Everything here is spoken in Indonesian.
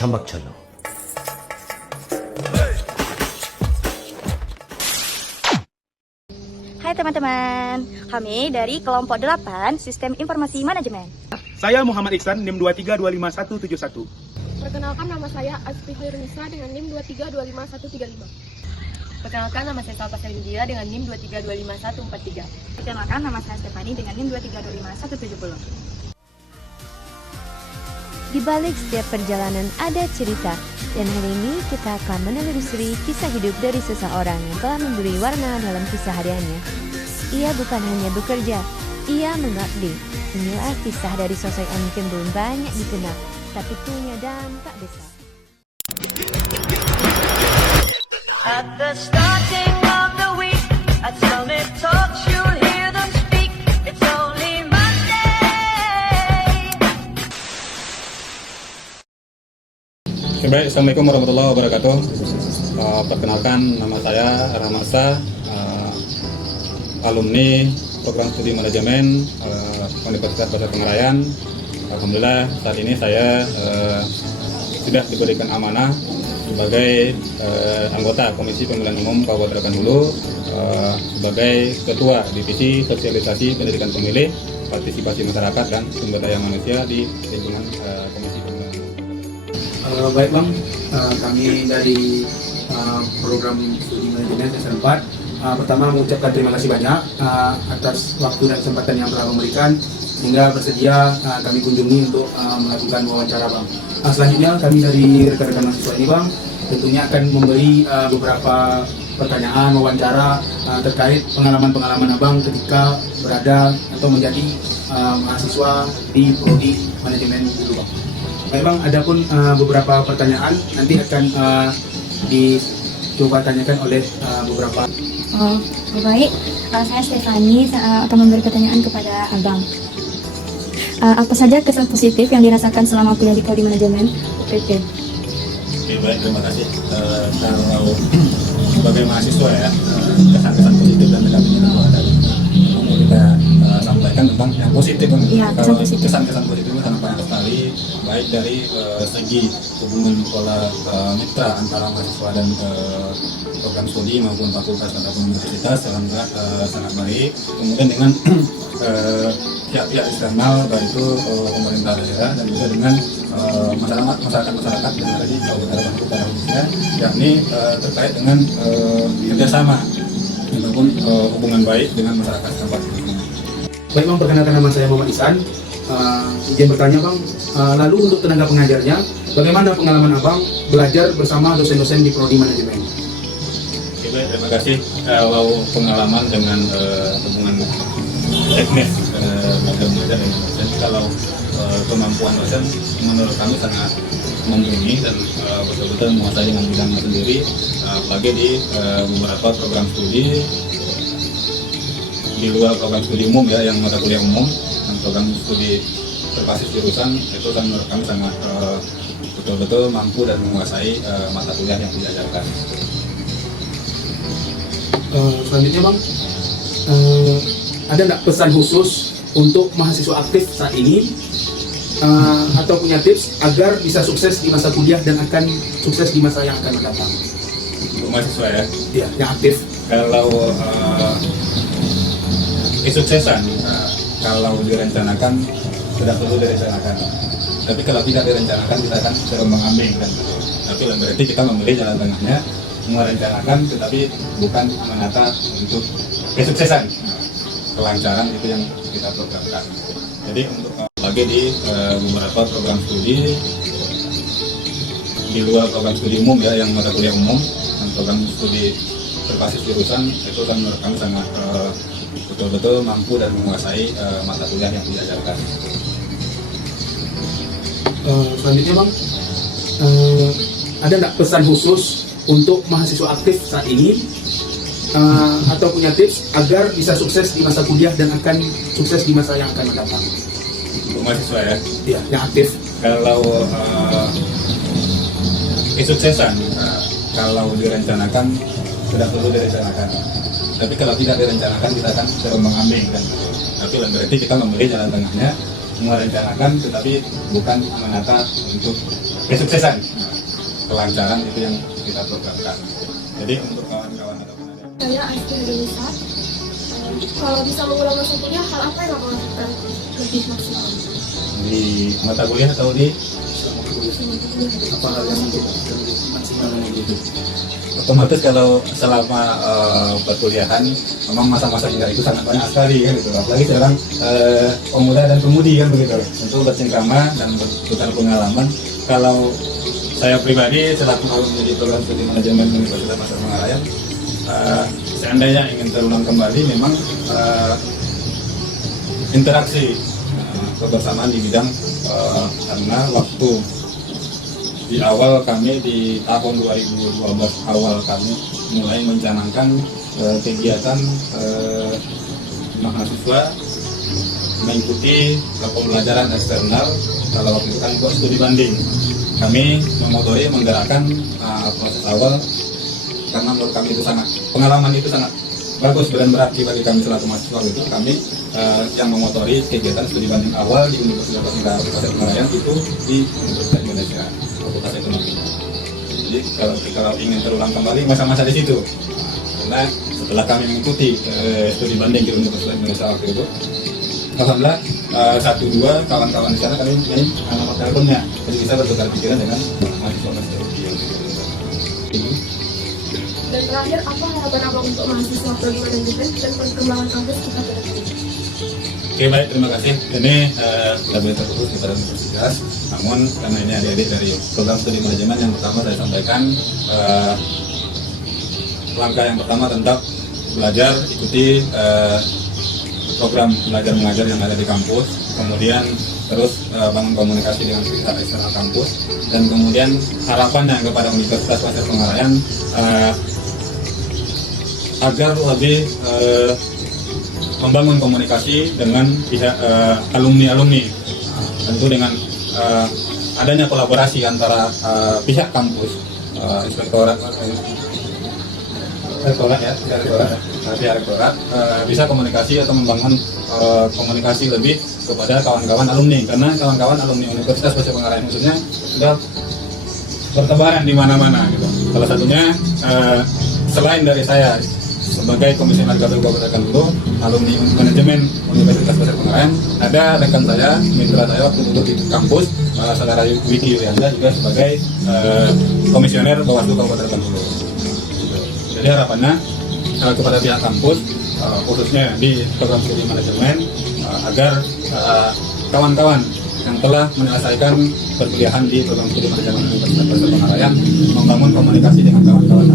Chambak Chalo. Hai teman-teman, kami dari kelompok 8 Sistem Informasi Manajemen. Saya Muhammad Iksan, NIM 2325171. Perkenalkan, nama saya Asfi Khairunisa dengan NIM 2325135. Perkenalkan, nama saya Salpa Salindia dengan NIM 2325143. Perkenalkan, nama saya Stefani dengan NIM 2325170. Di balik setiap perjalanan ada cerita, dan hari ini kita akan menelusuri kisah hidup dari seseorang yang telah memberi warna dalam kisah hariannya. Ia bukan hanya bekerja, ia mengabdi. Inilah kisah dari sosok yang mungkin belum banyak dikenal, tapi punya dampak besar. At the starting of the week, at Summit Talks, you'll hear them speak. It's only Monday. Baik, Assalamualaikum warahmatullahi wabarakatuh. Perkenalkan, nama saya Rahmasa, alumni program studi manajemen Universitas Pasar Pengarayan. Alhamdulillah saat ini saya sudah diberikan amanah sebagai anggota Komisi Pemilihan Umum Kabupaten Rokan Hulu, sebagai Ketua Divisi Sosialisasi Pendidikan Pemilih, Partisipasi Masyarakat dan Sumber Daya Manusia di lingkungan Komisi Pemilihan Umum. Baik Bang, kami dari program studi manajemen semester 4 pertama mengucapkan terima kasih banyak atas waktu dan kesempatan yang telah memberikan hingga bersedia kami kunjungi untuk melakukan wawancara Bang. Selanjutnya kami dari rekan-rekan mahasiswa ini Bang tentunya akan memberi beberapa pertanyaan wawancara terkait pengalaman-pengalaman Abang ketika berada atau menjadi mahasiswa di prodi manajemen dulu Bang. Baik Bang, adapun beberapa pertanyaan nanti akan dicoba tanyakan oleh beberapa. Baik, saya Stefani akan memberi pertanyaan kepada Abang. Apa saja kesan positif yang dirasakan selama kuliah di prodi manajemen UPT? Oke, baik, terima kasih. Kalau sebagai mahasiswa ya, kesan-kesan positif dan negatifnya ada. Mau kita sampaikan tentang yang positif Bang. Iya, Kesan-kesan positifnya sangat banyak sekali, baik dari segi hubungan pola mitra antara mahasiswa dan program studi maupun fakultas ataupun universitas, alhamdulillah sangat baik. Kemudian dengan pihak-pihak eksternal, baik itu pemerintah daerah dan juga dengan masyarakat yang ada di Kabupaten Rokan Hulu khususnya, yakni terkait dengan kerjasama ataupun hubungan baik dengan masyarakat setempat. Baik Bang, perkenalkan nama saya Muhammad Iksan. Izin bertanya Bang, lalu untuk tenaga pengajarnya, bagaimana pengalaman Abang belajar bersama dosen-dosen di prodi manajemen? Oke, baik, terima kasih. Kalau pengalaman dengan hubungan teknis belajar dengan dosen, kalau kemampuan dosen menurut kami sangat mumpuni dan betul-betul menguasai dengan bidangnya sendiri, apalagi di beberapa program studi di luar program studi umum ya, yang mata kuliah umum dan program studi berbasis jurusan itu kan menurut kami sangat betul-betul mampu dan menguasai mata kuliah yang diajarkan. Selanjutnya Bang, ada nggak pesan khusus untuk mahasiswa aktif saat ini atau punya tips agar bisa sukses di masa kuliah dan akan sukses di masa yang akan mendatang? Untuk mahasiswa ya? Iya, yang aktif. Kalau kesuksesan, kalau direncanakan sudah perlu direncanakan. Tapi kalau tidak direncanakan kita akan terombang-ambing kan. Tapi berarti kita memilih jalan tengahnya, merencanakan tetapi bukan menata untuk kesuksesan. Kelancaran itu yang kita programkan. Jadi untuk lagi di beberapa program studi di luar program studi umum ya, yang mata kuliah umum dan program studi berbasis jurusan itu kan menurut kami sangat betul-betul mampu dan menguasai mata kuliah yang diajarkan. Selanjutnya Bang, ada nggak pesan khusus untuk mahasiswa aktif saat ini atau punya tips agar bisa sukses di masa kuliah dan akan sukses di masa yang akan mendatang? Untuk mahasiswa ya? Iya, yang aktif. Kalau kesuksesan, kalau direncanakan sudah perlu direncanakan. Tapi kalau tidak direncanakan kita akan terombang-ambing kan. Tapi berarti kita memilih jalan tengahnya, merencanakan tetapi bukan menata untuk kesuksesan, kelancaran itu yang kita programkan. Jadi untuk kawan-kawan ataupun ada Saya Asti Indonesia. Kalau bisa mengulang masa kuliah, hal apa yang akan lakukan lebih maksimal? di mata kuliah atau di Apa hal yang untuk lebih maksimal gitu? otomatis kalau selama perkuliahan memang masa-masa indah itu sangat banyak sekali kan gitu, apalagi sekarang pemuda dan pemudi kan begitu, tentu bercengkrama dan bertukar pengalaman. Kalau saya pribadi selaku menjadi program studi manajemen Universitas Pasar Pengarayan, seandainya ingin terulang kembali memang interaksi kebersamaan di bidang karena waktu di awal kami di tahun 2012 awal kami mulai mencanangkan kegiatan mahasiswa mengikuti pembelajaran eksternal. Kalau waktu itu kan buat studi banding, kami memotori menggerakkan proses awal karena menurut kami itu sangat pengalaman itu sangat bagus dan berarti bagi kami selaku mahasiswa. Itu kami yang memotori kegiatan studi banding awal di Universitas Pasar Pengarayan itu di Universitas Indonesia Fakultas Ekonomi. Jadi kalau ingin terulang kembali masa-masa di situ, karena setelah kami mengikuti studi banding di Universitas Indonesia waktu itu, alhamdulillah 1-2 kawan-kawan di sana kami punya nomor teleponnya, jadi bisa bertukar pikiran dengan mahasiswa-mahasiswa. Dan terakhir, apa harapan Abang untuk mahasiswa prodi manajemen dan perkembangan kampus kita ke depan? Oke, baik, terima kasih. Ini tidak boleh terputus kepada universitas, namun karena ini adik-adik dari program studi manajemen, yang pertama saya sampaikan langkah yang pertama tentang belajar, ikuti program belajar mengajar yang ada di kampus, kemudian terus bangun komunikasi dengan pihak eksternal kampus, dan kemudian harapannya kepada Universitas Pasar Pengarayan agar lebih membangun komunikasi dengan pihak alumni-alumni, tentu dengan adanya kolaborasi antara pihak kampus, inspektorat bisa komunikasi atau membangun komunikasi lebih kepada kawan-kawan alumni, karena kawan-kawan alumni Universitas Pasar Pengarayan khususnya sudah bertebaran di mana-mana gitu. Salah satunya selain dari saya sebagai komisioner KPU Kabupaten Bengkulu, alumni manajemen Universitas Pasar Pengarayan, ada rekan saya, mitra saya waktu duduk di kampus, saudara Wiki Yulianda juga sebagai komisioner Bawaslu Kabupaten Bengkulu. Jadi harapannya kepada pihak kampus, khususnya di program studi manajemen, agar kawan-kawan yang telah menyelesaikan perkuliahan di program studi manajemen Universitas Pasar Pengarayan membangun komunikasi dengan kawan-kawan.